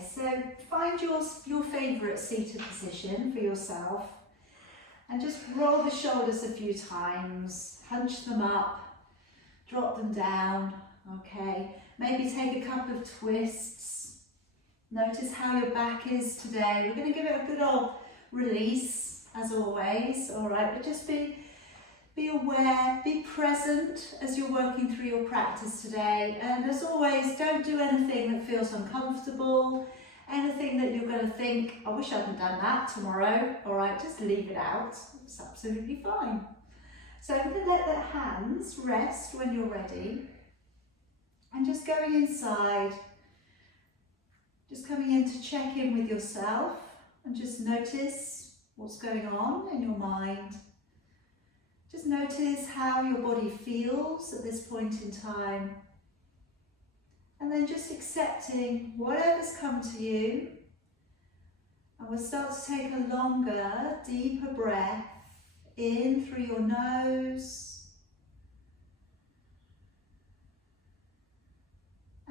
Okay, so find your favourite seated position for yourself and just roll the shoulders a few times, hunch them up, drop them down, okay. Maybe take a couple of twists. Notice how your back is today. We're going to give it a good old release as always, all right, but just be aware, be present as you're working through your practice today, and as always, don't do anything that feels uncomfortable, anything that you're going to think, I wish I hadn't done that tomorrow, all right, just leave it out, it's absolutely fine. So I'm going to let the hands rest when you're ready, and just going inside, just coming in to check in with yourself, and just notice what's going on in your mind. Just notice how your body feels at this point in time. And then just accepting whatever's come to you. And we'll start to take a longer, deeper breath in through your nose.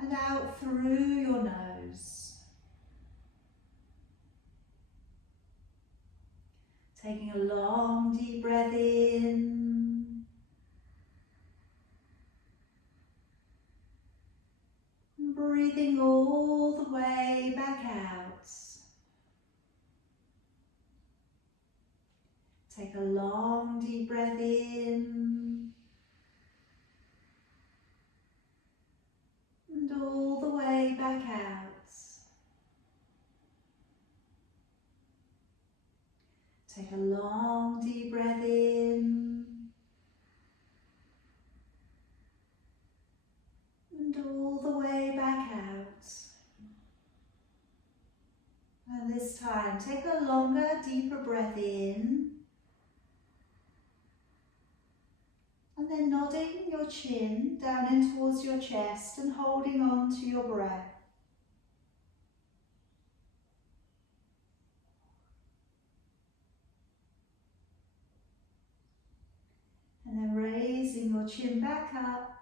And out through your nose. Taking a long, deep breath in. And breathing all the way back out. Take a long, deep breath in. And all the way back out. Take a long, deep breath in, and all the way back out. And this time, take a longer, deeper breath in, and then nodding your chin down in towards your chest and holding on to your breath. And then raising your chin back up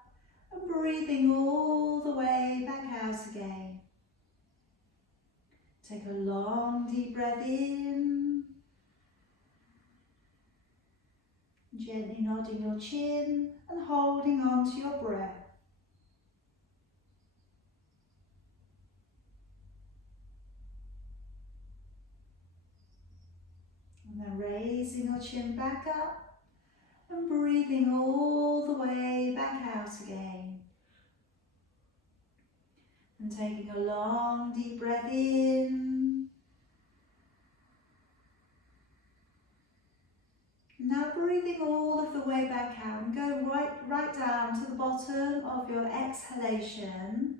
and breathing all the way back out again. Take a long, deep breath in. Gently nodding your chin and holding on to your breath. And then raising your chin back up. And breathing all the way back out again. And taking a long, deep breath in. Now breathing all of the way back out and go right down to the bottom of your exhalation.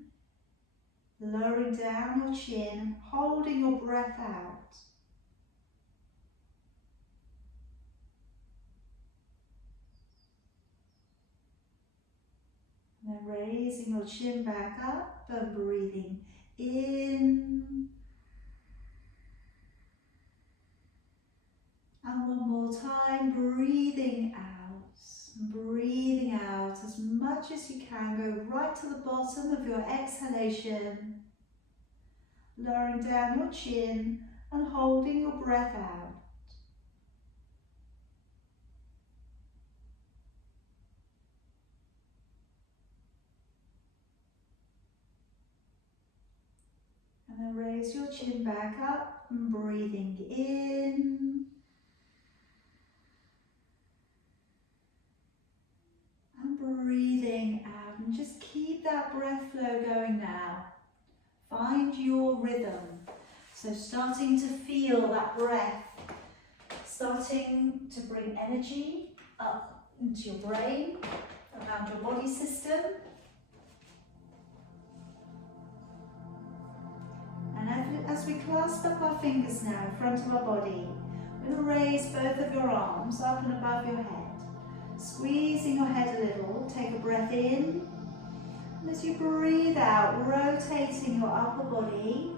Lowering down your chin, holding your breath out. And then raising your chin back up and breathing in. And one more time, breathing out. And breathing out as much as you can. Go right to the bottom of your exhalation. Lowering down your chin and holding your breath out. And then raise your chin back up and breathing in. And breathing out. And just keep that breath flow going now. Find your rhythm. So starting to feel that breath, starting to bring energy up into your brain, around your body system. And as we clasp up our fingers now in front of our body, we're going to raise both of your arms up and above your head. Squeezing your head a little, take a breath in. And as you breathe out, rotating your upper body.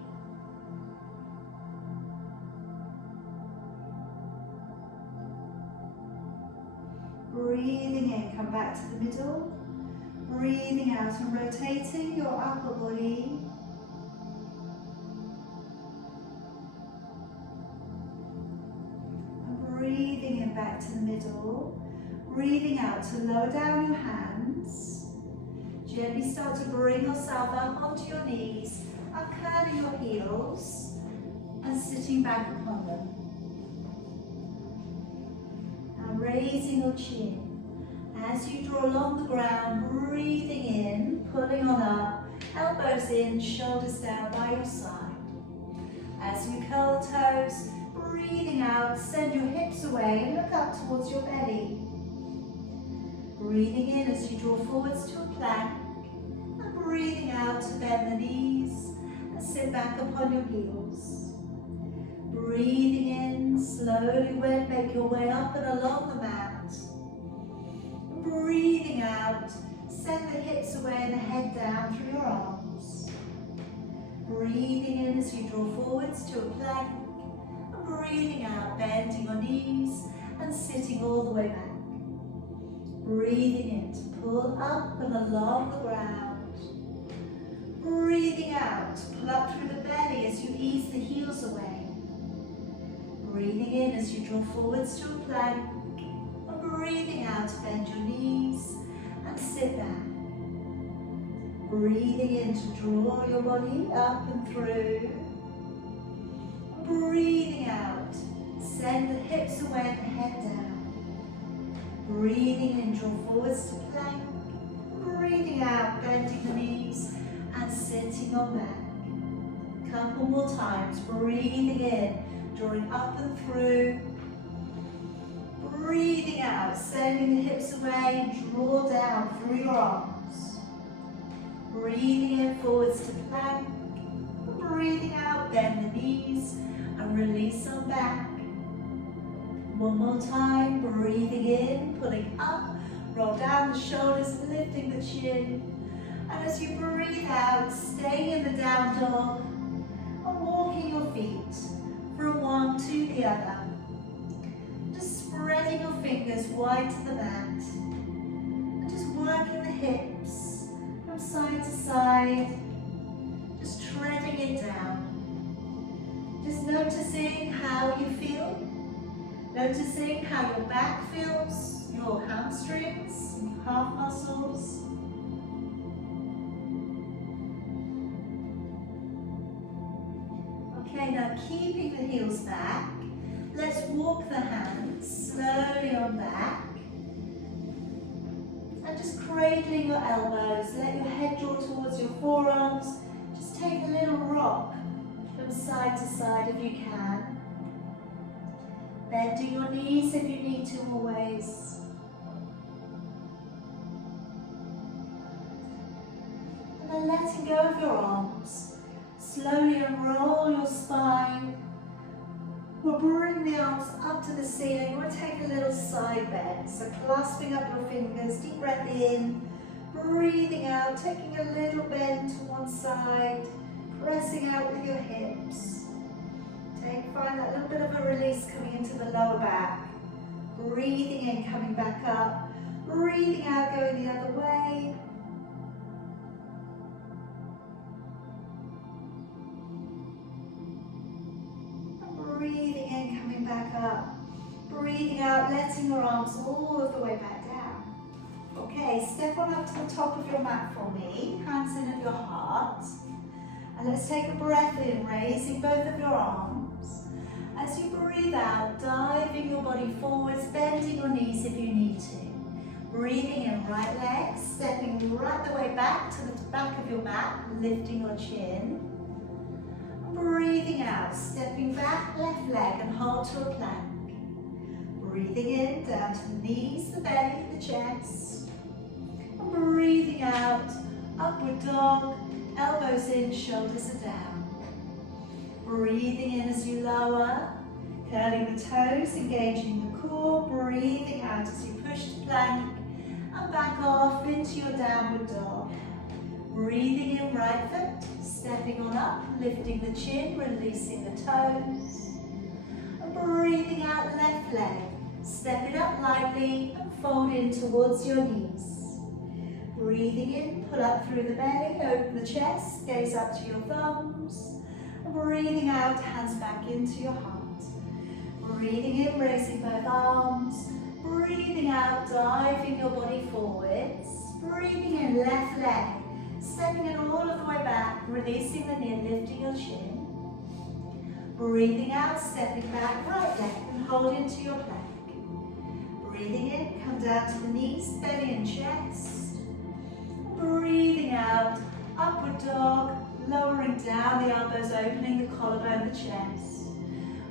Breathing in, come back to the middle. Breathing out and rotating your upper body. coming back to the middle. Breathing out to lower down your hands. Gently start to bring yourself up onto your knees, curling your heels and sitting back upon them. Now raising your chin. As you draw along the ground, breathing in, pulling on up, elbows in, shoulders down by your side. As you curl toes, breathing out, send your hips away and look up towards your belly. Breathing in as you draw forwards to a plank, and breathing out to bend the knees and sit back upon your heels. Breathing in, slowly make your way up and along the mat. Breathing out, send the hips away and the head down through your arms. Breathing in as you draw forwards to a plank, and breathing out, bending your knees and sitting all the way back. Breathing in to pull up and along the ground. Breathing out, pull up through the belly as you ease the heels away. Breathing in as you draw forwards to a plank. Breathing out to bend your knees and sit back. Breathing in to draw your body up and through. Breathing out, send the hips away and the head down. Breathing in, draw forwards to plank. Breathing out, bending the knees and sitting on back. Couple more times, breathing in, drawing up and through. Breathing out, sending the hips away, draw down through your arms. Breathing in, forwards to plank. Breathing out, bend the knees and release on back. One more time, breathing in, pulling up, roll down the shoulders, lifting the chin. And as you breathe out, staying in the down dog and walking your feet from one to the other. Spreading your fingers wide to the mat and just working the hips from side to side, just treading it down. Just noticing how you feel, noticing how your back feels, your hamstrings, and calf muscles. Okay, now keeping the heels back, let's walk the hands slowly on back and just cradling your elbows. Let your head draw towards your forearms. Just take a little rock from side to side if you can. Bending your knees if you need to always. And then letting go of your arms. Slowly unroll your spine. We'll bring the arms up to the ceiling. We'll take a little side bend. So clasping up your fingers, deep breath in, breathing out, taking a little bend to one side, pressing out with your hips. Find that little bit of a release coming into the lower back. Breathing in, coming back up. Breathing out, going the other way. Breathing in, coming back up. Breathing out, letting your arms all of the way back down. Okay, step on up to the top of your mat for me. Hands in at your heart. And let's take a breath in, raising both of your arms. As you breathe out, diving your body forwards, bending your knees if you need to. Breathing in, right leg, stepping right the way back to the back of your mat, lifting your chin. Breathing out, stepping back, left leg and hold to a plank. Breathing in, down to the knees, the belly, the chest. Breathing out, upward dog, elbows in, shoulders are down. Breathing in as you lower, curling the toes, engaging the core. Breathing out as you push the plank and back off into your downward dog. Breathing in, right foot, stepping on up, lifting the chin, releasing the toes. And breathing out, left leg, step it up lightly and fold in towards your knees. Breathing in, pull up through the belly, open the chest, gaze up to your thumbs. And breathing out, hands back into your heart. Breathing in, raising both arms. Breathing out, diving your body forwards. Breathing in, left leg. Stepping it all of the way back, releasing the knee and lifting your chin. Breathing out, stepping back, right leg, and hold into your plank. Breathing in, come down to the knees, belly and chest. Breathing out, upward dog, lowering down the elbows, opening the collarbone, the chest.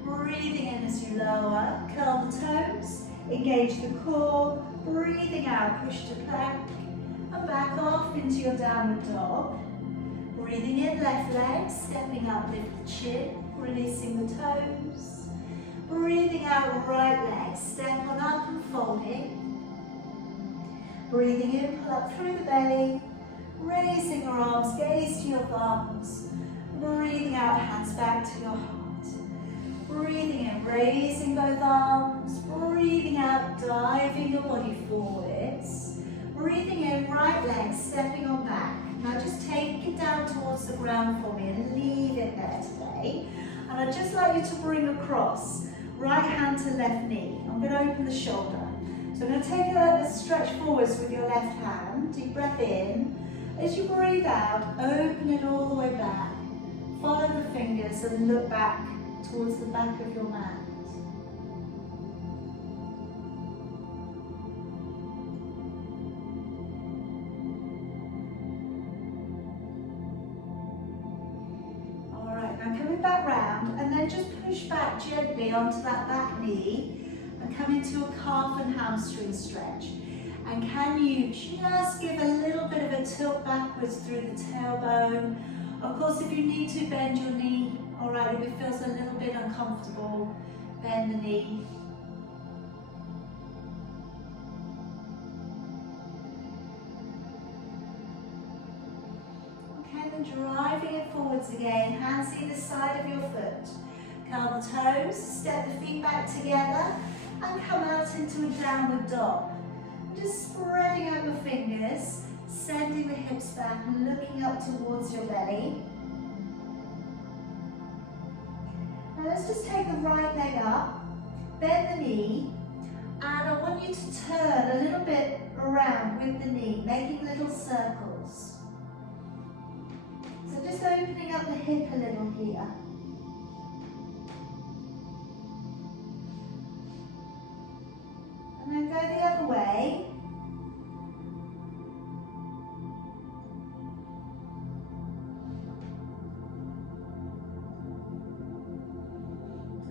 Breathing in as you lower, curl the toes, engage the core. Breathing out, push to plank, and back off into your downward dog. Breathing in, left leg, stepping up, lift the chin, releasing the toes. Breathing out, right leg, step on up and folding. Breathing in, pull up through the belly, raising your arms, gaze to your thumbs. Breathing out, hands back to your heart. Breathing in, raising both arms. Breathing out, diving your body forwards. Breathing in, right leg, stepping on back. Now just take it down towards the ground for me and leave it there today. And I'd just like you to bring across, right hand to left knee. I'm going to open the shoulder. So I'm going to take a stretch forwards with your left hand. Deep breath in. As you breathe out, open it all the way back. Follow the fingers and look back towards the back of your mat. Alright, now coming back round and then just push back gently onto that back knee and come into a calf and hamstring stretch. And can you just give a little bit of a tilt backwards through the tailbone? Of course, if you need to, bend your knee. All right, if it feels a little bit uncomfortable, bend the knee. Okay, then driving it forwards again, hands either side of your foot. Curl the toes, step the feet back together, and come out into a downward dog. Just spreading out your fingers, sending the hips back and looking up towards your belly. Now let's just take the right leg up, bend the knee, and I want you to turn a little bit around with the knee, making little circles. So just opening up the hip a little here. And then go the other way.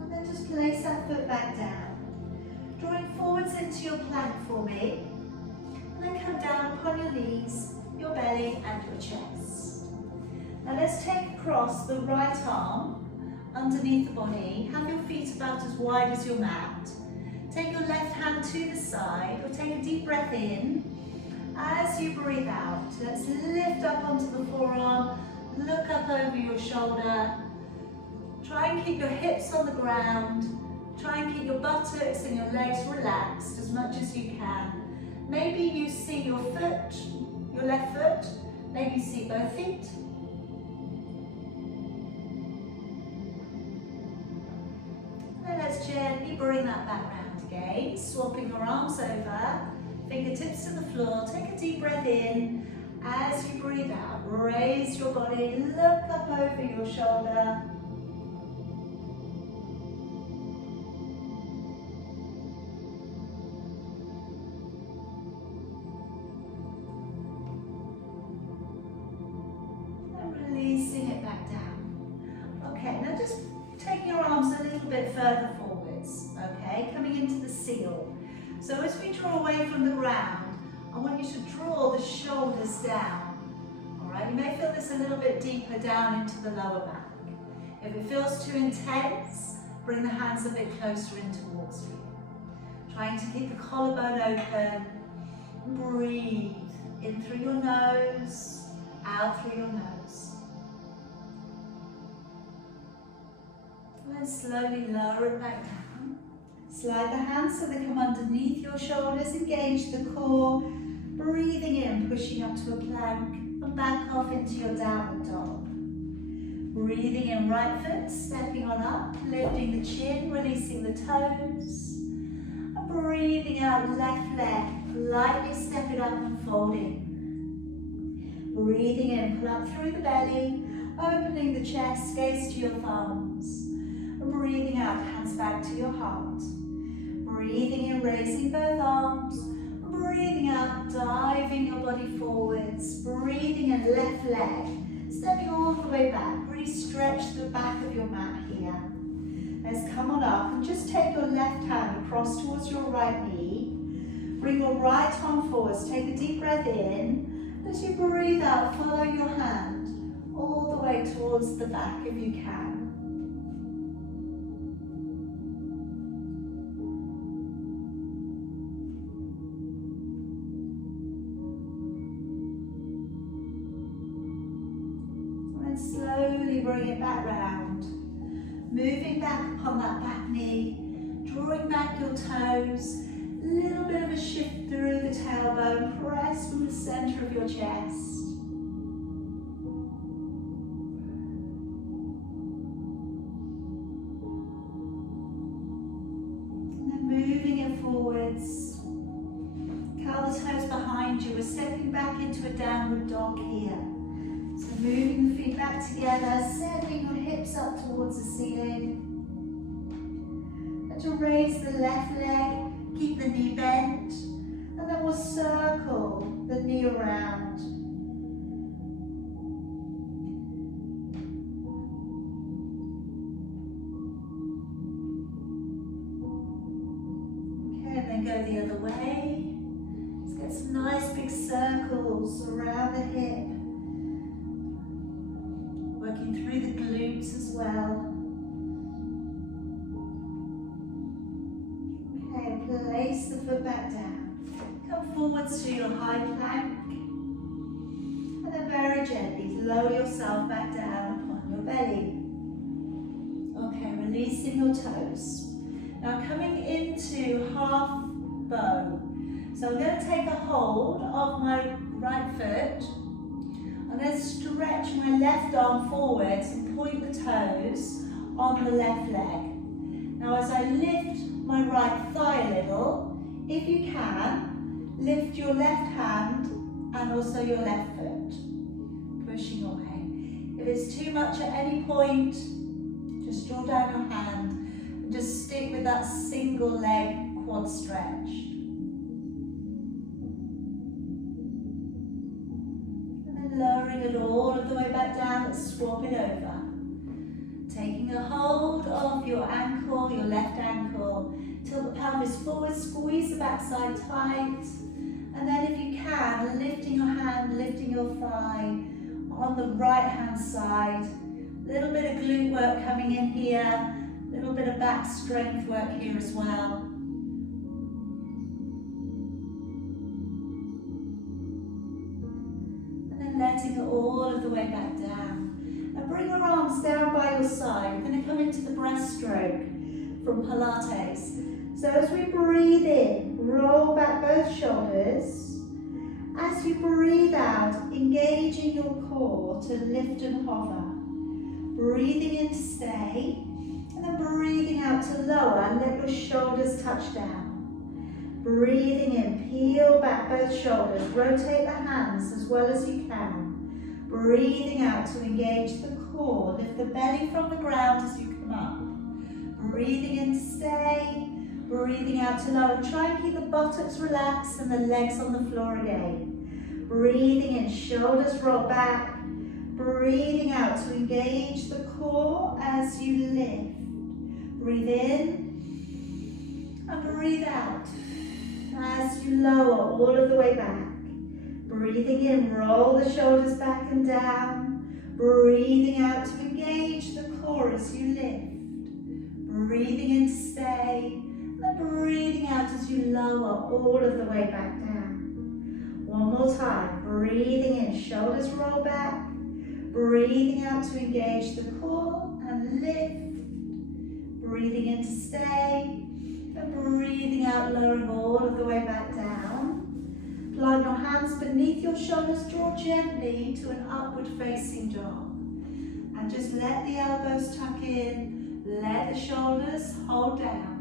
And then just place that foot back down. Drawing forwards into your plank for me. And then come down upon your knees, your belly and your chest. Now let's take across the right arm underneath the body. Have your feet about as wide as your mat. Take your left hand to the side, or take a deep breath in. As you breathe out, let's lift up onto the forearm, look up over your shoulder. Try and keep your hips on the ground. Try and keep your buttocks and your legs relaxed as much as you can. Maybe you see your foot, your left foot, maybe you see both feet. Then let's gently bring that back round. Again, swapping your arms over, fingertips to the floor, take a deep breath in. As you breathe out, raise your body, look up over your shoulder. And releasing it back down. Okay, now just take your arms a little bit further forwards, okay, coming into the seal. So as we draw away from the ground, I want you to draw the shoulders down. All right, you may feel this a little bit deeper down into the lower back. If it feels too intense, bring the hands a bit closer in towards you. Trying to keep the collarbone open. Breathe in through your nose, out through your nose. And then slowly lower it back down. Slide the hands so they come underneath your shoulders, engage the core. Breathing in, pushing up to a plank, and back off into your downward dog. Breathing in right foot, stepping on up, lifting the chin, releasing the toes. And breathing out left leg, lightly step it up and folding. Breathing in, pull up through the belly, opening the chest, gaze to your thumbs. And breathing out, hands back to your heart. Breathing in, raising both arms. Breathing out, diving your body forwards. Breathing in, left leg, stepping all the way back. Really stretch the back of your mat here. Let's come on up and just take your left hand across towards your right knee. Bring your right arm forwards. Take a deep breath in. As you breathe out, follow your hand all the way towards the back if you can. And slowly bring it back round. Moving back upon that back knee, drawing back your toes. A little bit of a shift through the tailbone, press from the center of your chest. And then moving it forwards. Curl the toes behind you. We're stepping back into a downward dog here. So moving the feet back together, sending your hips up towards the ceiling. And to raise the left leg, keep the knee bent, and then we'll circle the knee around. Okay, and then go the other way. Let's get some nice big circles around the hip. Working through the glutes as well. Place the foot back down. Come forwards to your high plank. And then very gently lower yourself back down upon your belly. Okay, releasing your toes. Now coming into half bow. So I'm going to take a hold of my right foot. I'm going to stretch my left arm forwards and point the toes on the left leg. Now as I lift my right thigh a little, if you can, lift your left hand and also your left foot, pushing away. If it's too much at any point, just draw down your hand and just stick with that single leg quad stretch. And then lowering it all of the way back down and swap it over. Taking a hold of your ankle, your left ankle, tilt the pelvis forward, squeeze the backside tight, and then if you can, lifting your hand, lifting your thigh on the right hand side. A little bit of glute work coming in here, a little bit of back strength work here as well. And then letting it all of the way back down. And bring your arms down by your side. We're going to come into the breaststroke from Pilates. So as we breathe in, roll back both shoulders. As you breathe out, engaging your core to lift and hover. Breathing in to stay, and then breathing out to lower and let your shoulders touch down. Breathing in, peel back both shoulders, rotate the hands as well as you can. Breathing out to engage the core, lift the belly from the ground as you come up. Breathing in to stay, breathing out to lower. Try and keep the buttocks relaxed and the legs on the floor again. Breathing in, shoulders roll back. Breathing out to engage the core as you lift. Breathe in and breathe out as you lower all of the way back. Breathing in, roll the shoulders back and down. Breathing out to engage the core as you lift. Breathing in to stay. And breathing out as you lower all of the way back down. One more time. Breathing in, shoulders roll back. Breathing out to engage the core and lift. Breathing in to stay. And breathing out, lowering all of the way back down. Plant your hands beneath your shoulders, draw gently to an upward facing dog. And just let the elbows tuck in, let the shoulders hold down.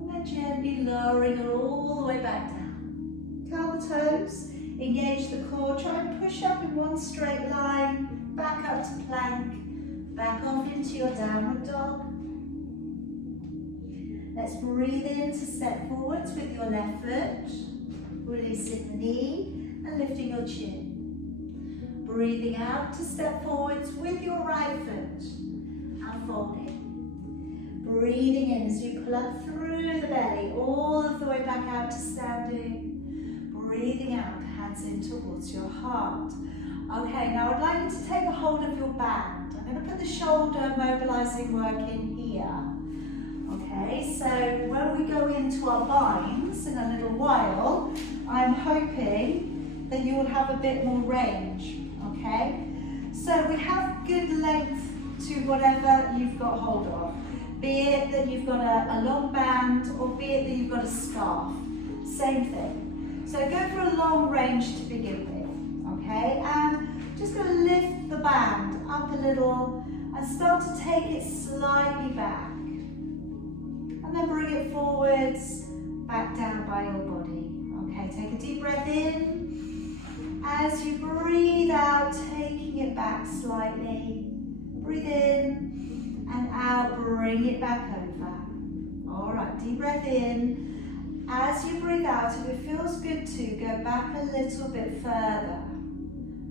And then gently lowering it all the way back down. Curl the toes, engage the core, try and push up in one straight line, back up to plank, back off into your downward dog. Let's breathe in to step forwards with your left foot, releasing the knee and lifting your chin. Breathing out to step forwards with your right foot and folding. Breathing in as you pull up through the belly, all of the way back out to standing. Breathing out, hands in towards your heart. Okay, now I'd like you to take a hold of your band. I'm going to put the shoulder mobilizing work in here. Okay, so when we go into our binds in a little while, I'm hoping that you will have a bit more range. Okay, so we have good length to whatever you've got hold of, be it that you've got a long band or be it that you've got a scarf, same thing. So go for a long range to begin with, okay, and just going to lift the band up a little and start to take it slightly back, and then bring it forwards, back down by your body. Okay, take a deep breath in. As you breathe out, taking it back slightly. Breathe in and out, bring it back over. All right, deep breath in. As you breathe out, if it feels good to, go back a little bit further.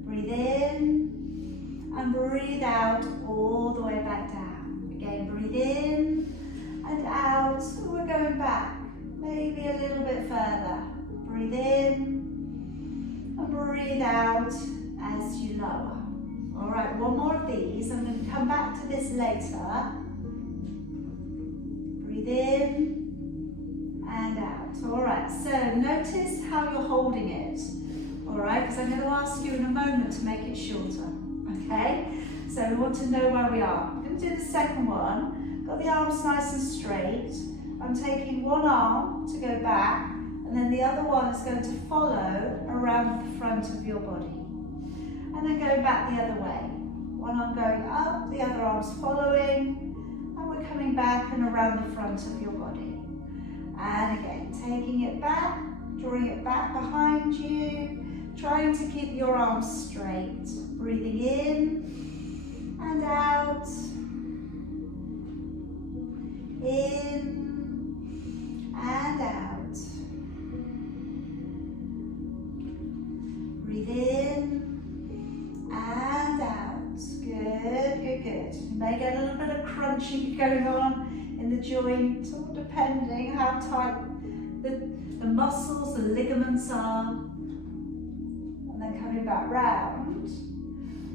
Breathe in and breathe out all the way back down. Again, breathe in and out. We're going back, maybe a little bit further. Breathe in. And breathe out as you lower. All right, one more of these. I'm going to come back to this later. Breathe in and out. All right, so notice how you're holding it. All right, because I'm going to ask you in a moment to make it shorter. Okay, so we want to know where we are. I'm going to do the second one. Got the arms nice and straight. I'm taking one arm to go back, and then the other one is going to follow around the front of your body. And then go back the other way. One arm going up, the other arm's following, and we're coming back and around the front of your body. And again, taking it back, drawing it back behind you, trying to keep your arms straight. Breathing in and out. In and out. Breathe in and out. Good, good, good. You may get a little bit of crunching going on in the joint, all depending how tight the muscles, the ligaments are. And then coming back round.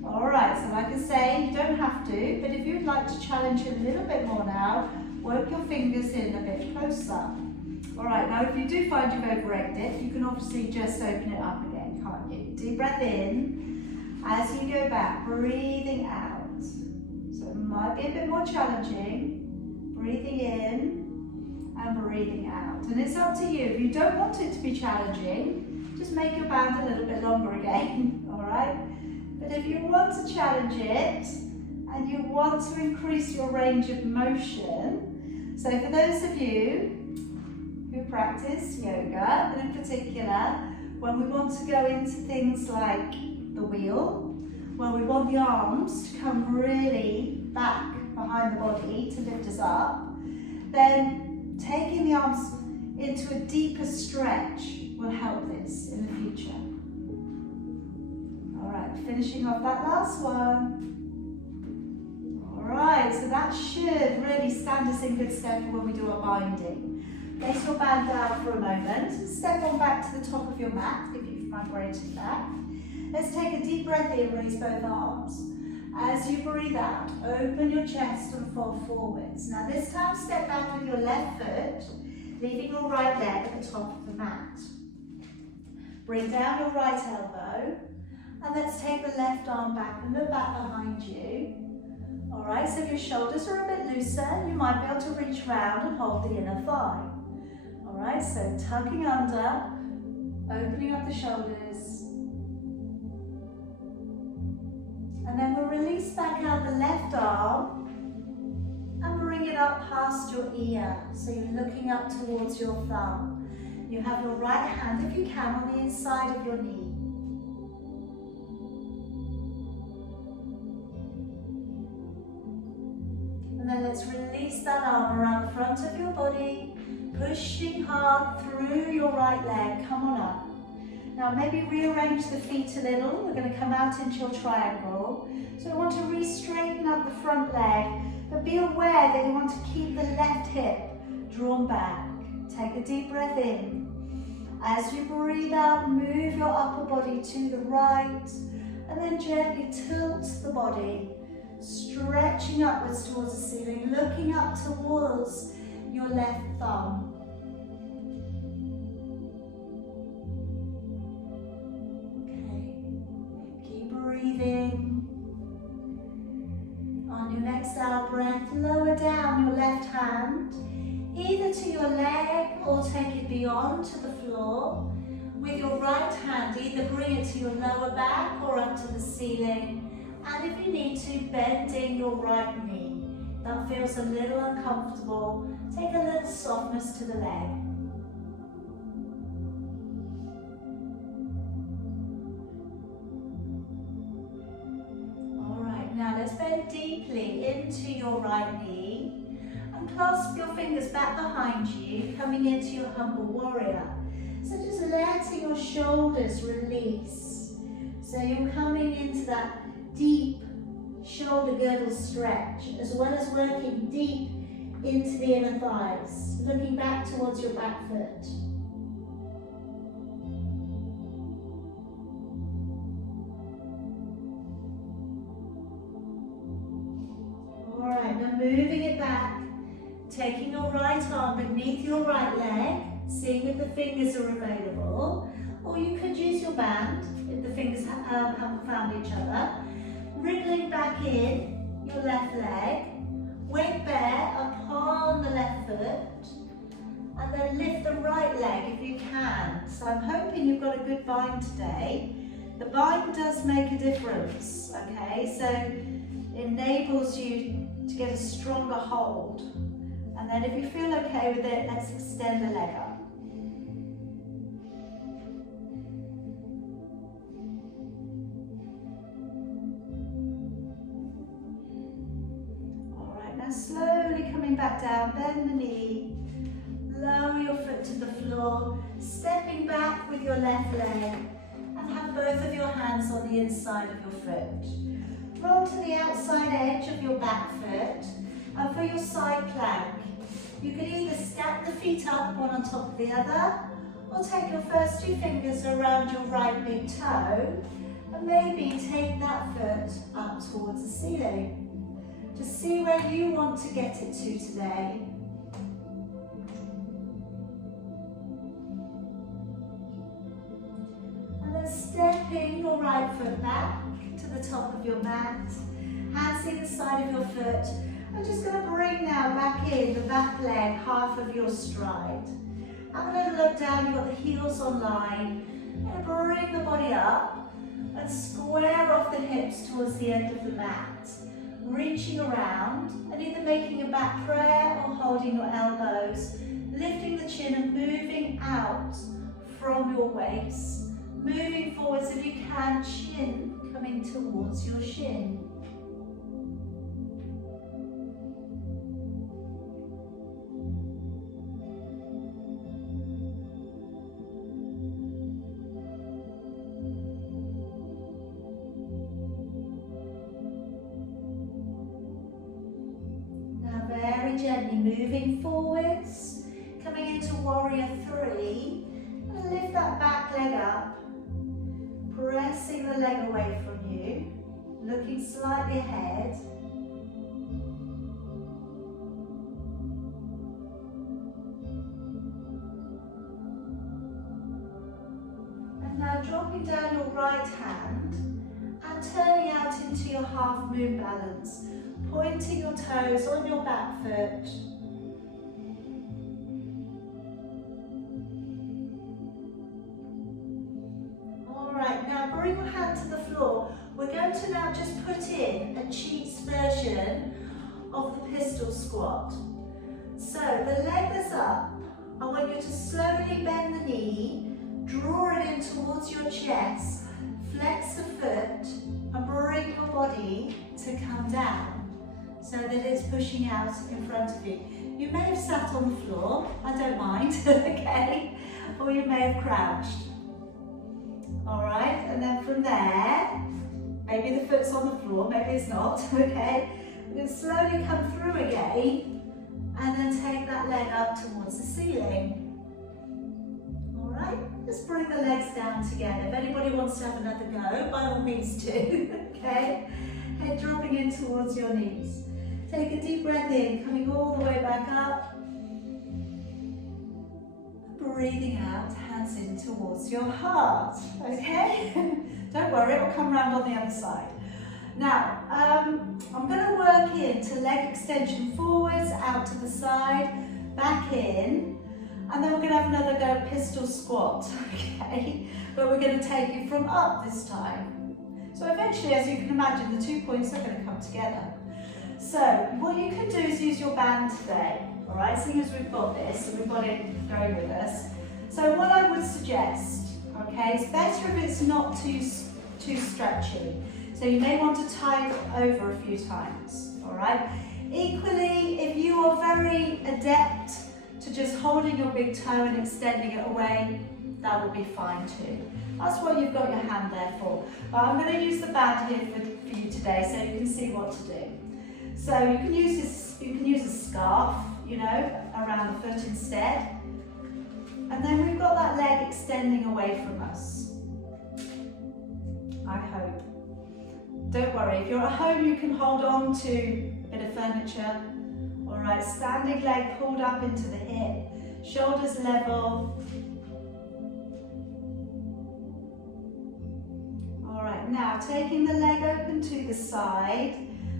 All right, so like I say, you don't have to, but if you'd like to challenge it a little bit more now, work your fingers in a bit closer. All right, now if you do find you've over-egged it, you can obviously just open it up again, can't you? Deep breath in. As you go back, breathing out. So it might be a bit more challenging. Breathing in and breathing out. And it's up to you. If you don't want it to be challenging, just make your band a little bit longer again, all right? But if you want to challenge it and you want to increase your range of motion, so for those of you who practice yoga, and in particular, when we want to go into things like the wheel, where we want the arms to come really back behind the body to lift us up, then taking the arms into a deeper stretch will help this in the future. All right, finishing off that last one. All right, so that should really stand us in good stead for when we do our binding. Place your band down for a moment and step on back to the top of your mat if you've migrated back. Let's take a deep breath in, raise both arms. As you breathe out, open your chest and fold forwards. Now this time step back with your left foot, leaving your right leg at the top of the mat. Bring down your right elbow, and let's take the left arm back and look back behind you. All right, so if your shoulders are a bit looser, you might be able to reach round and hold the inner thigh. All right, so tucking under, opening up the shoulders. release back out the left arm and bring it up past your ear. So you're looking up towards your thumb. You have your right hand, if you can, on the inside of your knee. And then let's release that arm around the front of your body, pushing hard through your right leg. Come on up. Now maybe rearrange the feet a little. We're going to come out into your triangle. So we want to re-straighten up the front leg, but be aware that you want to keep the left hip drawn back. Take a deep breath in. As you breathe out, move your upper body to the right, and then gently tilt the body, stretching upwards towards the ceiling, looking up towards your left thumb. Breathing. On your exhale breath, lower down your left hand, either to your leg or take it beyond to the floor. With your right hand, either bring it to your lower back or up to the ceiling. And if you need to, bending your right knee. That feels a little uncomfortable. Take a little softness to the leg. Now let's bend deeply into your right knee and clasp your fingers back behind you, coming into your humble warrior. So just letting your shoulders release. So you're coming into that deep shoulder girdle stretch, as well as working deep into the inner thighs, looking back towards your back foot. Now moving it back, taking your right arm beneath your right leg, seeing if the fingers are available, or you could use your band if the fingers haven't found each other. Wriggling back in your left leg, weight bear upon the left foot, and then lift the right leg if you can. So I'm hoping you've got a good bind today. The bind does make a difference, okay? So it enables you to get a stronger hold. And then if you feel okay with it, let's extend the leg up. All right, now slowly coming back down, bend the knee, lower your foot to the floor, stepping back with your left leg, and have both of your hands on the inside of your foot. Roll to the outside edge of your back foot, and for your side plank, you can either stack the feet up one on top of the other, or take your first two fingers around your right big toe, and maybe take that foot up towards the ceiling. Just see where you want to get it to today. And then stepping your right foot back to the top of your mat, hands either side of your foot. I'm just going to bring now back in the back leg, half of your stride. Have a little look down, you've got the heels on line. I'm going to bring the body up and square off the hips towards the end of the mat. Reaching around and either making a back prayer or holding your elbows, lifting the chin and moving out from your waist. Moving forwards if you can, chin coming towards your shin. Now very gently moving forwards, coming into warrior three, and lift that back leg up. Pressing the leg away from you, looking slightly ahead. And now dropping down your right hand and turning out into your half moon balance, pointing your toes on your back foot. Bring your hand to the floor. We're going to now just put in a cheats version of the pistol squat. So the leg that's up, I want you to slowly bend the knee, draw it in towards your chest, flex the foot, and bring your body to come down so that it's pushing out in front of you. You may have sat on the floor, I don't mind, okay? Or you may have crouched. All right, and then from there, maybe the foot's on the floor, maybe it's not, okay? We're going to slowly come through again, and then take that leg up towards the ceiling. All right, just bring the legs down together. If anybody wants to have another go, by all means do, okay? Head dropping in towards your knees. Take a deep breath in, coming all the way back up. Breathing out, hands in towards your heart, okay? Don't worry, it will come round on the other side. Now, I'm going to work into leg extension forwards, out to the side, back in, and then we're going to have another go pistol squat, okay? But we're going to take it from up this time. So eventually, as you can imagine, the 2 points are going to come together. So what you can do is use your band today, all right? Seeing as we've got this, and we've got it going with us. So what I would suggest, okay, it's better if it's not too stretchy. So you may want to tie it over a few times, all right? Equally, if you are very adept to just holding your big toe and extending it away, that will be fine too. That's what you've got your hand there for. But I'm going to use the band here for you today so you can see what to do. So you can use a scarf, you know, around the foot instead. And then we've got that leg extending away from us. I hope. Don't worry, if you're at home you can hold on to a bit of furniture. All right, standing leg pulled up into the hip, shoulders level. All right, now taking the leg open to the side,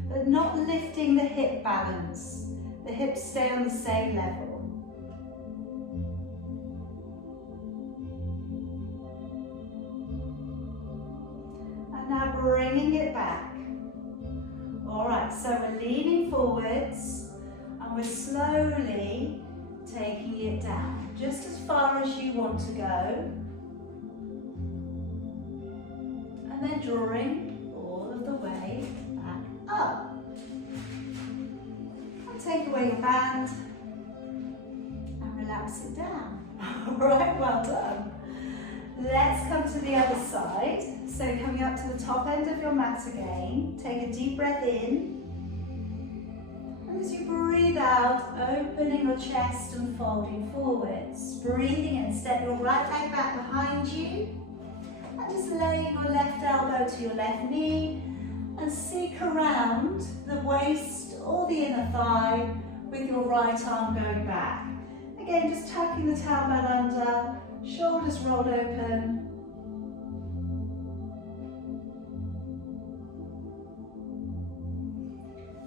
but not lifting the hip balance. The hips stay on the same level. Now bringing it back. All right, so we're leaning forwards and we're slowly taking it down, just as far as you want to go. And then drawing all of the way back up. And take away your band and relax it down. All right, well done. Let's come to the other side. So coming up to the top end of your mat again, take a deep breath in. And as you breathe out, opening your chest and folding forwards. Breathing in, step your right leg back behind you. And just laying your left elbow to your left knee. And seek around the waist or the inner thigh with your right arm going back. Again, just tucking the tailbone under. Shoulders rolled open.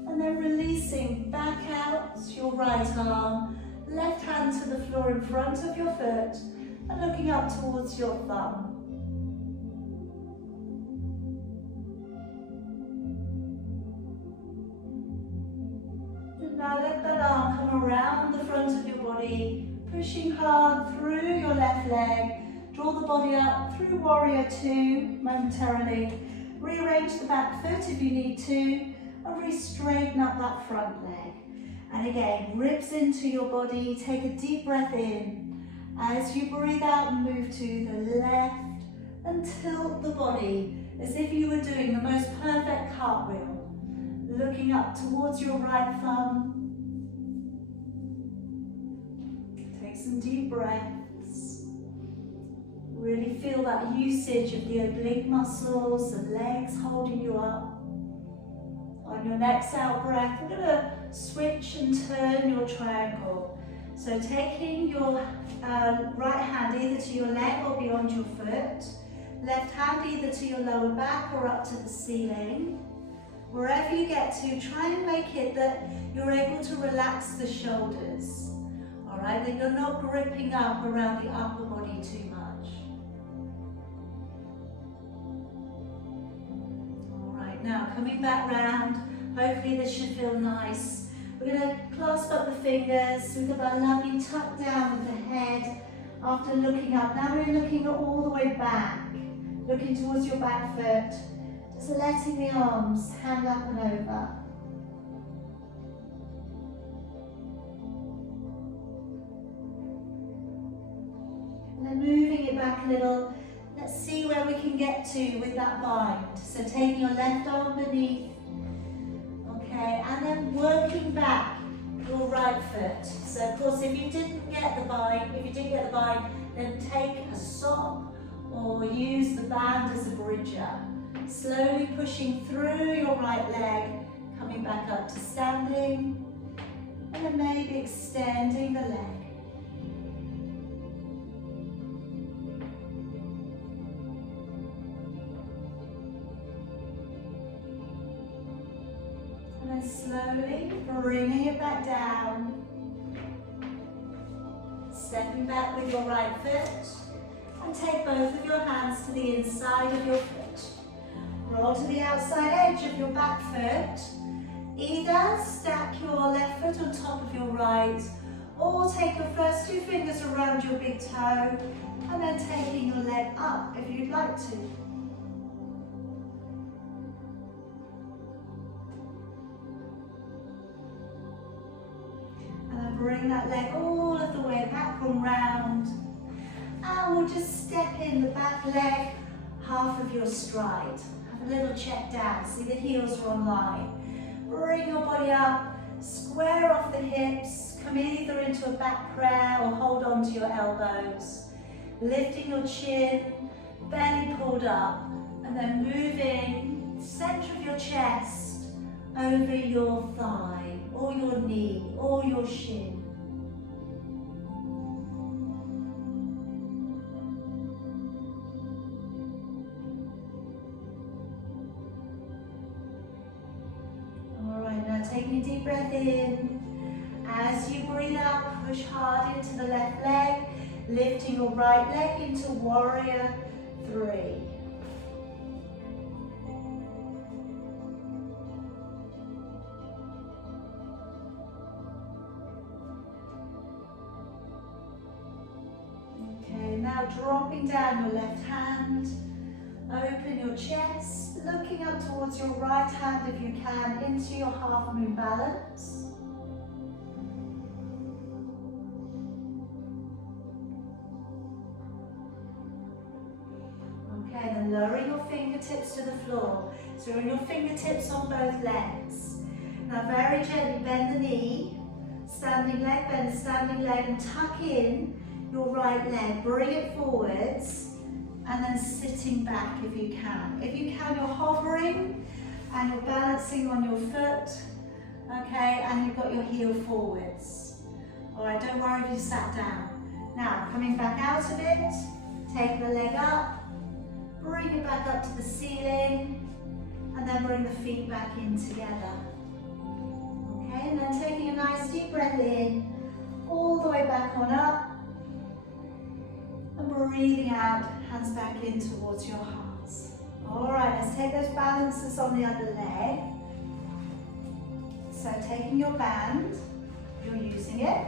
And then releasing back out your right arm, left hand to the floor in front of your foot and looking up towards your thumb. And now let that arm come around the front of your body, pushing hard through your left leg. Draw the body up through warrior two momentarily. Rearrange the back foot if you need to, and re-straighten up that front leg. And again, ribs into your body. Take a deep breath in. As you breathe out, move to the left and tilt the body as if you were doing the most perfect cartwheel. Looking up towards your right thumb. Take some deep breaths. Really feel that usage of the oblique muscles, the legs holding you up. On your next out breath, we're going to switch and turn your triangle. So taking your right hand either to your leg or beyond your foot, left hand either to your lower back or up to the ceiling. Wherever you get to, try and make it that you're able to relax the shoulders. All right, that you're not gripping up around the upper body too much. All right, Now coming back round, hopefully this should feel nice. We're going to clasp up the fingers, we've got that lovely tuck down with the head after looking up. Now we're looking all the way back, looking towards your back foot, just letting the arms hang up and over. And then moving it back a little. Let's see where we can get to with that bind. So taking your left arm beneath, okay, and then working back your right foot. So of course, if you didn't get the bind, then take a sock or use the band as a bridger. Slowly pushing through your right leg, coming back up to standing, and then maybe extending the leg. And slowly bringing it back down, stepping back with your right foot, and take both of your hands to the inside of your foot. Roll to the outside edge of your back foot. Either stack your left foot on top of your right, or take your first two fingers around your big toe, and then taking your leg up if you'd like to. Bring that leg all of the way back and round. And we'll just step in the back leg, half of your stride. Have a little check down, see the heels are on line. Bring your body up, square off the hips, come either into a back prayer or hold on to your elbows. Lifting your chin, belly pulled up, and then moving center of your chest over your thigh, or your knee, or your shin. All right, now taking a deep breath in. As you breathe out, push hard into the left leg, lifting your right leg into warrior 3. Now dropping down your left hand, open your chest, looking up towards your right hand if you can, into your half moon balance. Okay, then lowering your fingertips to the floor. So in your fingertips on both legs. Now very gently bend the knee, standing leg, bend the standing leg, and tuck in your right leg, bring it forwards, and then sitting back if you can. If you can, you're hovering and you're balancing on your foot, okay, and you've got your heel forwards. All right, don't worry if you sat down. Now, coming back out of it, take the leg up, bring it back up to the ceiling, and then bring the feet back in together. Okay, and then taking a nice deep breath in, all the way back on up, and breathing out, hands back in towards your hearts. All right, let's take those balances on the other leg. So taking your band, you're using it,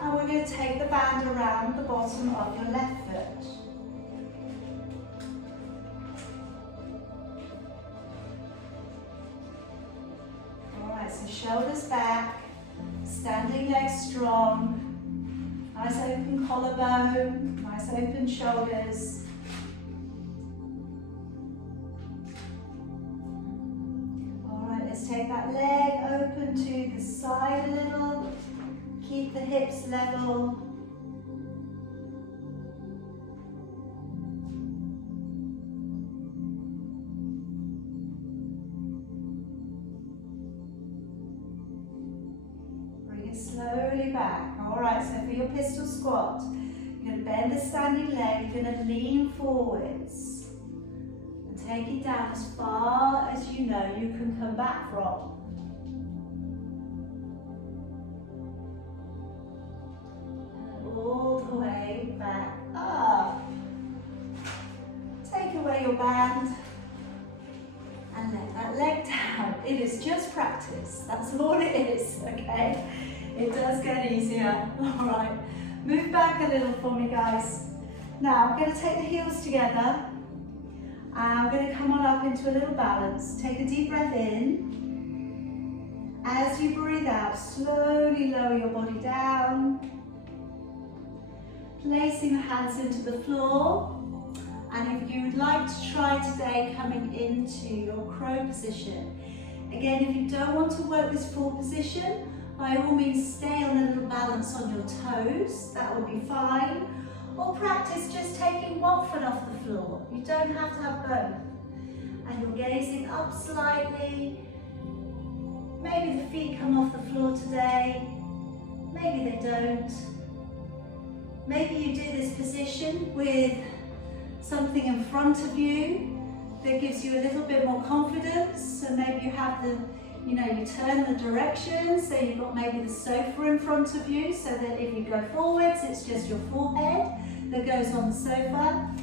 and we're going to take the band around the bottom of your left foot. All right, so shoulders back, standing legs strong, nice open collarbone, nice open shoulders. All right, let's take that leg open to the side a little. Keep the hips level. Bring it slowly back. All right, so for your pistol squat, you're going to bend the standing leg, you're going to lean forwards and take it down as far as you know you can come back from. And all the way back up. Take away your band and let that It is just practice. That's all it is, okay? It does get easier. All right. Move back a little for me, guys. Now, I'm going to take the heels together. And I'm going to come on up into a little balance. Take a deep breath in. As you breathe out, slowly lower your body down. Placing your hands into the floor. And if you would like to try today coming into your crow position. Again, if you don't want to work this full position, by all means stay on a little balance on your toes, that would be fine. Or practice just taking one foot off the floor. You don't have to have both. And you're gazing up slightly. Maybe the feet come off the floor today, maybe they don't. Maybe you do this position with something in front of you that gives you a little bit more confidence. So maybe you have the, you turn the direction, so you've got maybe the sofa in front of you, so that if you go forwards, it's just your forehead that goes on the sofa.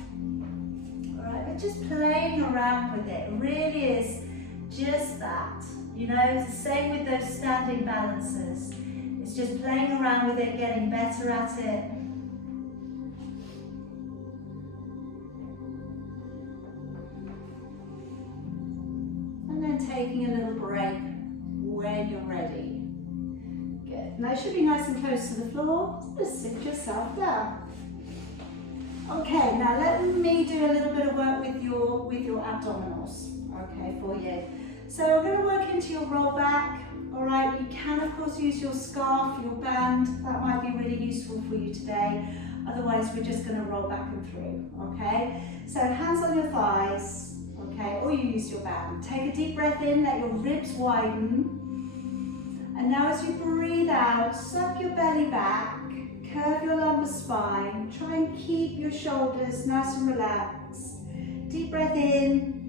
All right, but just playing around with it really is just that. It's the same with those standing balances. It's just playing around with it, getting better at it. And then taking a little break when you're ready. Good. Now it should be nice and close to the floor. Just sit yourself down. Okay, now let me do a little bit of work with your abdominals. Okay, for you. So we're going to work into your roll back. All right, you can of course use your scarf, your band. That might be really useful for you today. Otherwise, we're just going to roll back and through. Okay, so hands on your thighs. Okay, or you use your band. Take a deep breath in, let your ribs widen. And now as you breathe out, suck your belly back, curve your lumbar spine. Try and keep your shoulders nice and relaxed. Deep breath in.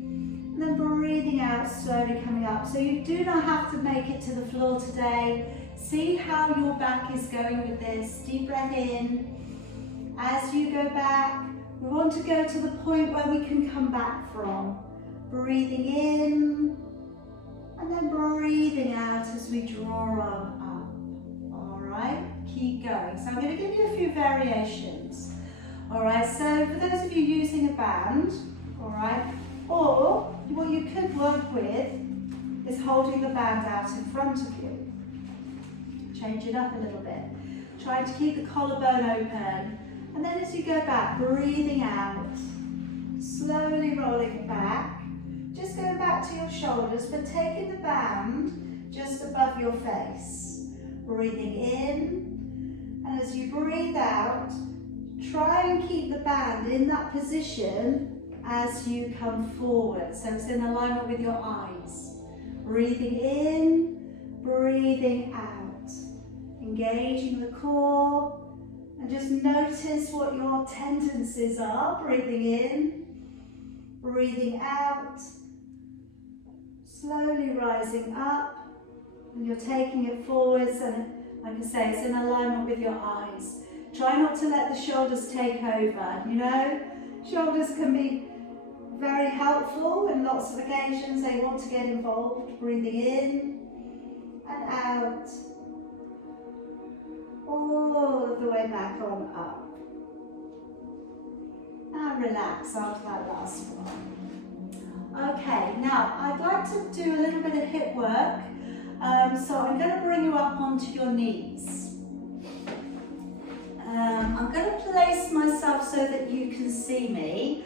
And then breathing out, slowly coming up. So you do not have to make it to the floor today. See how your back is going with this. Deep breath in. As you go back, we want to go to the point where we can come back from. Breathing in, and then breathing out as we draw on up. All right, keep going. So I'm going to give you a few variations. All right, so for those of you using a band, all right, or what you could work with is holding the band out in front of you. Change it up a little bit. Try to keep the collarbone open. And then as you go back, breathing out, slowly rolling it back. Just going back to your shoulders, but taking the band just above your face. Breathing in. And as you breathe out, try and keep the band in that position as you come forward, so it's in alignment with your eyes. Breathing in, breathing out. Engaging the core, and just notice what your tendencies are. Breathing in, breathing out. Slowly rising up, and you're taking it forwards, and like I say, it's in alignment with your eyes. Try not to let the shoulders take over, Shoulders can be very helpful in lots of occasions. They want to get involved. Breathing in and out. All of the way back on up. And relax after that last one. Okay, now I'd like to do a little bit of hip work. So I'm going to bring you up onto your knees. I'm going to place myself so that you can see me.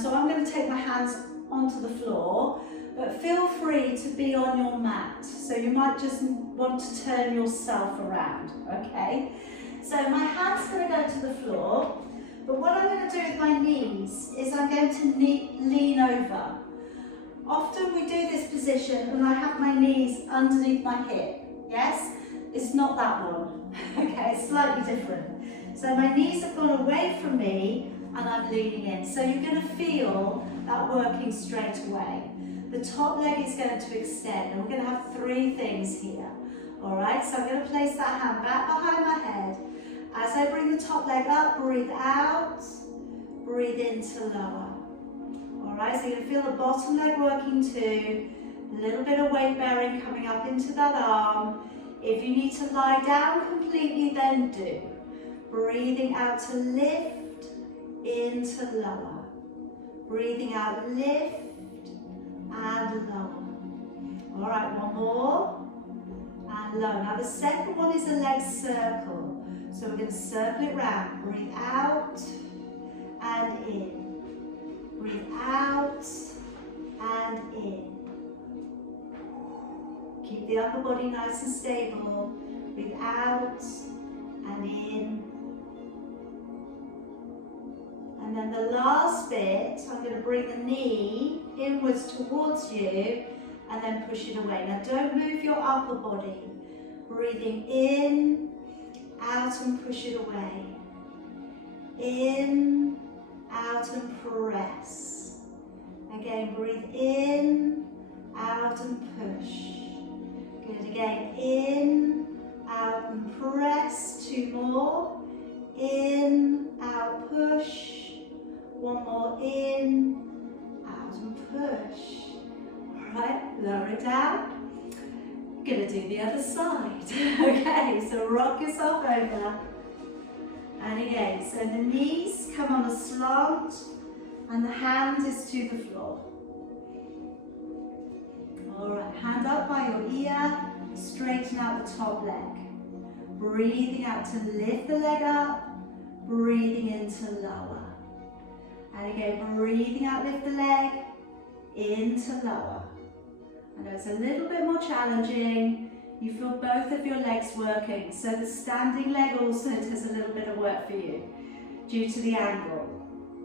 So I'm going to take my hands onto the floor, but feel free to be on your mat. So you might just want to turn yourself around, okay? So my hand's going to go to the floor, but what I'm going to do with my knees is I'm going to lean over. Often we do this position and I have my knees underneath my hip, yes? It's not that one, okay? It's slightly different. So my knees have gone away from me and I'm leaning in. So you're going to feel that working straight away. The top leg is going to extend, and we're going to have 3 things here. All right, so I'm going to place that hand back behind my head. As I bring the top leg up, breathe out, breathe in to lower. All right, so you're going to feel the bottom leg working too. A little bit of weight bearing coming up into that arm. If you need to lie down completely, then do. Breathing out to lift, into lower. Breathing out, lift, and lower. All right, one more. And low. Now the second one is a leg circle. So we're going to circle it round. Breathe out and in. Breathe out and in. Keep the upper body nice and stable. Breathe out and in. And then the last bit, I'm going to bring the knee inwards towards you and then push it away. Now don't move your upper body. Breathing in, out and push it away. In, out and press. Again, breathe in, out and push. Good, again, in, out and press. Two more. In, out, push. One more, in, out and push. All right, lower it down. Gonna do the other side. Okay, so rock yourself over. And again, so the knees come on a slant and the hand is to the floor. All right, hand up by your ear, straighten out the top leg. Breathing out to lift the leg up, breathing in to lower. And again, breathing out, lift the leg, into lower. I know it's a little bit more challenging. You feel both of your legs working, so the standing leg also does a little bit of work for you due to the angle.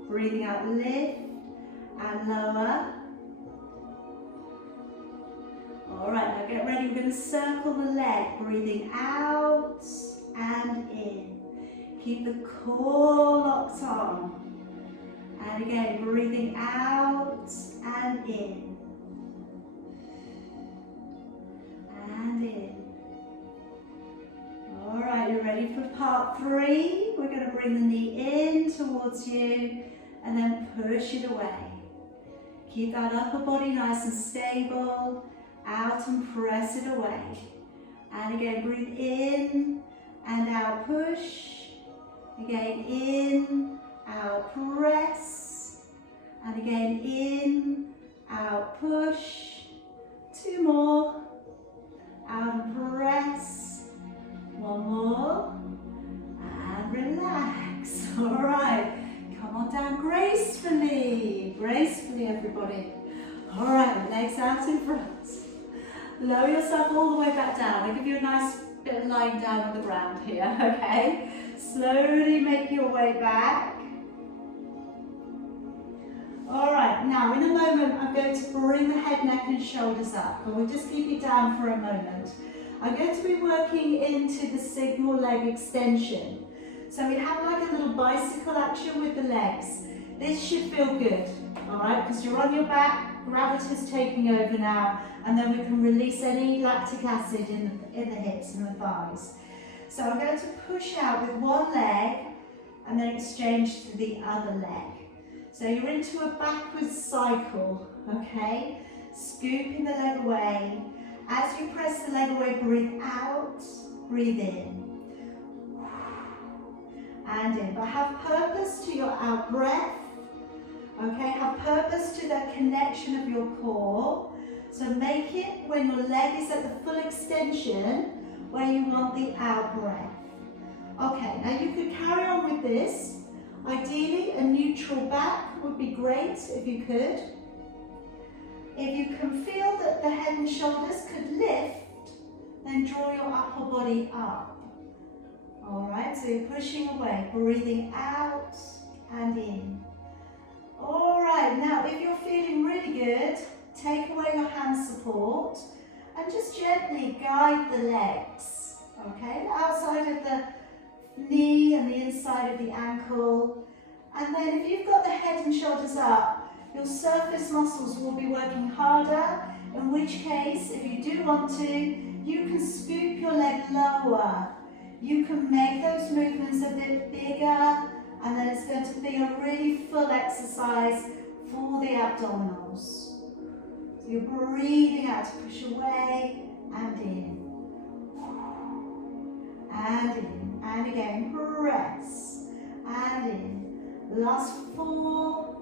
Breathing out, lift and lower. All right, now get ready. We're going to circle the leg, breathing out and in. Keep the core locked on. And again, breathing out and in. And in. All right, you're ready for part 3. We're going to bring the knee in towards you and then push it away. Keep that upper body nice and stable. Out and press it away. And again, breathe in and out, push. Again, in, out, press. And again, in, out, push. 2 more. Out and press. 1 more. And relax. All right. Come on down gracefully. Gracefully, everybody. All right, legs out in front. Lower yourself all the way back down. I'll give you a nice bit of lying down on the ground here, okay? Slowly make your way back. All right, now in a moment I'm going to bring the head, neck and shoulders up, but we'll just keep it down for a moment. I'm going to be working into the signal leg extension. So we have like a little bicycle action with the legs. This should feel good, all right, because you're on your back, gravity's taking over now, and then we can release any lactic acid in the hips and the thighs. So I'm going to push out with one leg and then exchange to the other leg. So you're into a backwards cycle, okay? Scooping the leg away. As you press the leg away, breathe out, breathe in. And in. But have purpose to your out breath. Okay, have purpose to that connection of your core. So make it when your leg is at the full extension where you want the out breath. Okay, now you could carry on with this. Ideally, a neutral back would be great if you could. If you can feel that the head and shoulders could lift, then draw your upper body up. All right, so you're pushing away, breathing out and in. All right, now if you're feeling really good, take away your hand support and just gently guide the legs, okay? Outside of the knee and the inside of the ankle. And then if you've got the head and shoulders up, your surface muscles will be working harder, in which case, if you do want to, you can scoop your leg lower. You can make those movements a bit bigger, and then it's going to be a really full exercise for the abdominals. So you're breathing out to push away and in. And in. And again, press. And in. Last 4.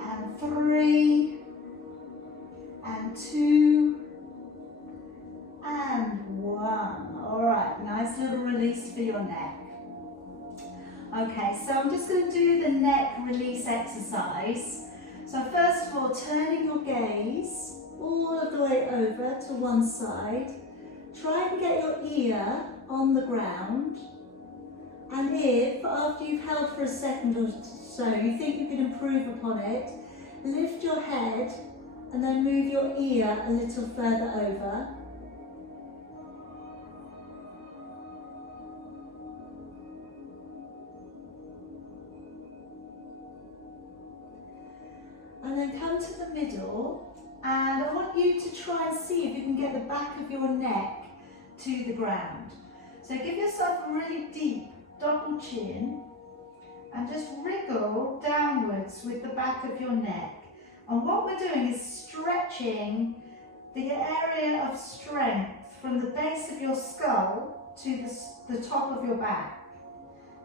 And 3. And 2. And 1. All right, nice little release for your neck. Okay, so I'm just going to do the neck release exercise. So first of all, turning your gaze all of the way over to one side. Try and get your ear on the ground. And if, after you've held for a second or so, you think you can improve upon it, lift your head and then move your ear a little further over. And then come to the middle, and I want you to try and see if you can get the back of your neck to the ground. So give yourself a really deep double chin and just wriggle downwards with the back of your neck. And what we're doing is stretching the area of strength from the base of your skull to the top of your back.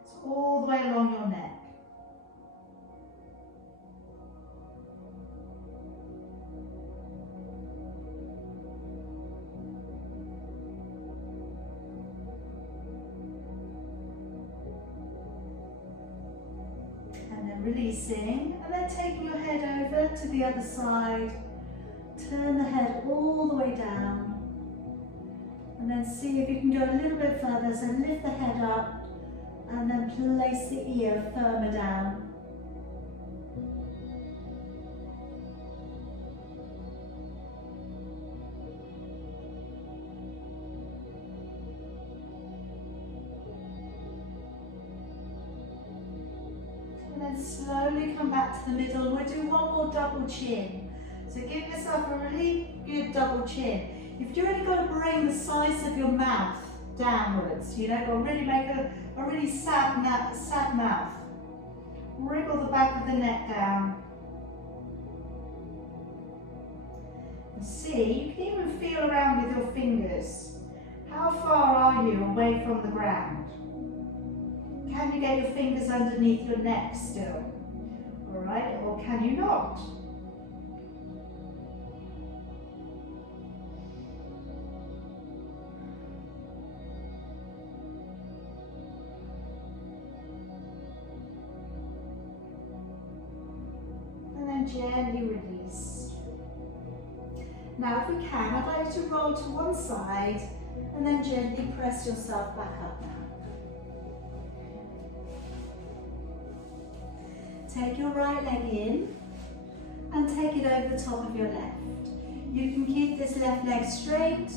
So all the way along your neck. Releasing, and then taking your head over to the other side. Turn the head all the way down, and then see if you can go a little bit further. So lift the head up, and then place the ear firmer down. And then slowly come back to the middle. We'll do one more double chin. So give yourself a really good double chin. You've really got to bring the size of your mouth downwards. You know, got to really make a really sad mouth. Wriggle the back of the neck down. And see, you can even feel around with your fingers. How far are you away from the ground? Can you get your fingers underneath your neck still? All right, or can you not? And then gently release. Now if we can, I'd like you to roll to one side and then gently press yourself back up now. Take your right leg in and take it over the top of your left. You can keep this left leg straight,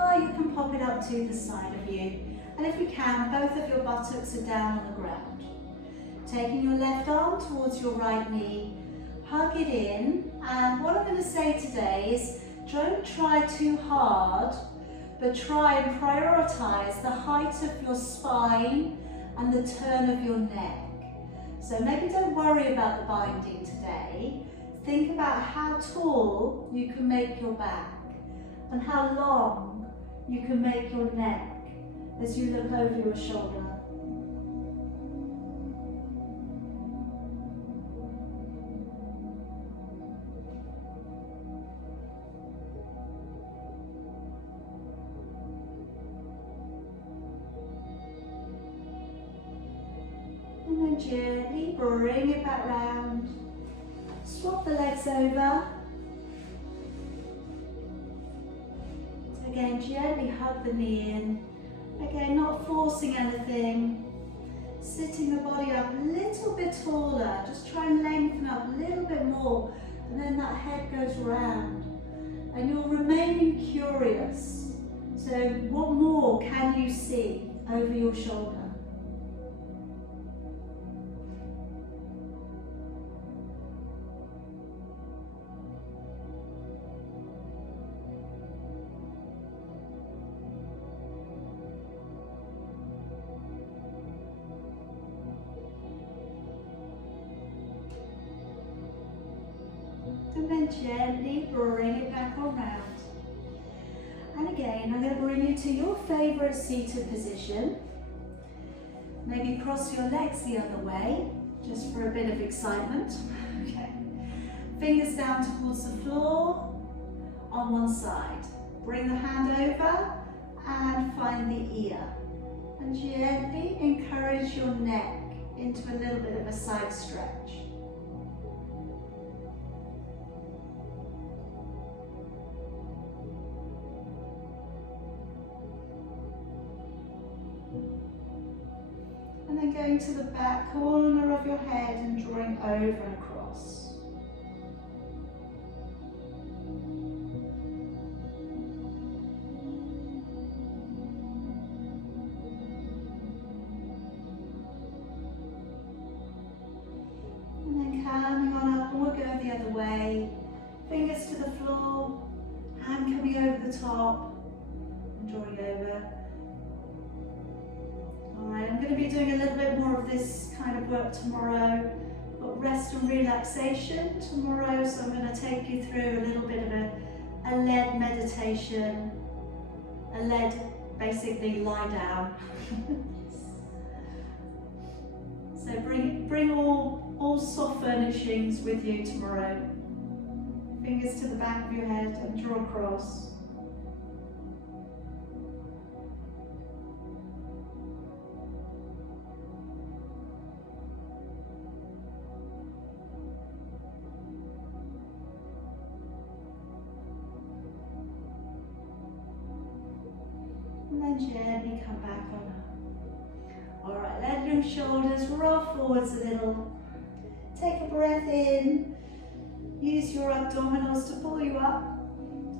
or you can pop it up to the side of you. And if you can, both of your buttocks are down on the ground. Taking your left arm towards your right knee, hug it in. And what I'm going to say today is don't try too hard, but try and prioritize the height of your spine and the turn of your neck. So maybe don't worry about the binding today. Think about how tall you can make your back and how long you can make your neck as you look over your shoulder. And then gently bring it back round. Swap the legs over. So again, gently hug the knee in. Again, not forcing anything. Sitting the body up a little bit taller. Just try and lengthen up a little bit more. And then that head goes round. And you're remaining curious. So what more can you see over your shoulder? And then gently bring it back on round. And again, I'm going to bring you to your favourite seated position. Maybe cross your legs the other way, just for a bit of excitement. Okay. Fingers down towards the floor on one side. Bring the hand over and find the ear. And gently encourage your neck into a little bit of a side stretch. And then going to the back corner of your head and drawing over and across. And then coming on up, and we'll go the other way. Fingers to the floor, hand coming over the top, and drawing over. Alright, I'm going to be doing a little bit more of this kind of work tomorrow, but rest and relaxation tomorrow, so I'm going to take you through a little bit of a lead meditation, a lead basically lie down. So bring all soft furnishings with you tomorrow. Fingers to the back of your head and draw across. And then gently come back on up. Alright, let your shoulders roll forwards a little. Take a breath in. Use your abdominals to pull you up.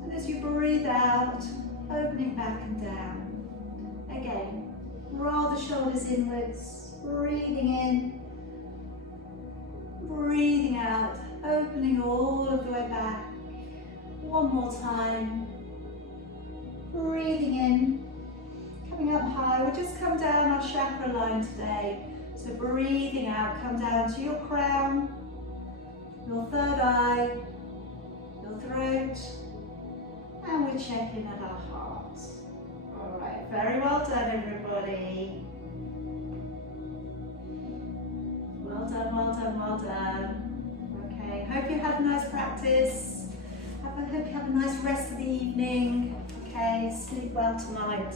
And as you breathe out, opening back and down. Again, roll the shoulders inwards. Breathing in. Breathing out. Opening all of the way back. One more time. Breathing in. Coming up high, we'll just come down our chakra line today. So breathing out, come down to your crown, your third eye, your throat, and we check in at our heart. All right, very well done everybody. Well done, well done, well done. Okay, hope you had a nice practice. I hope you have a nice rest of the evening. Okay, sleep well tonight.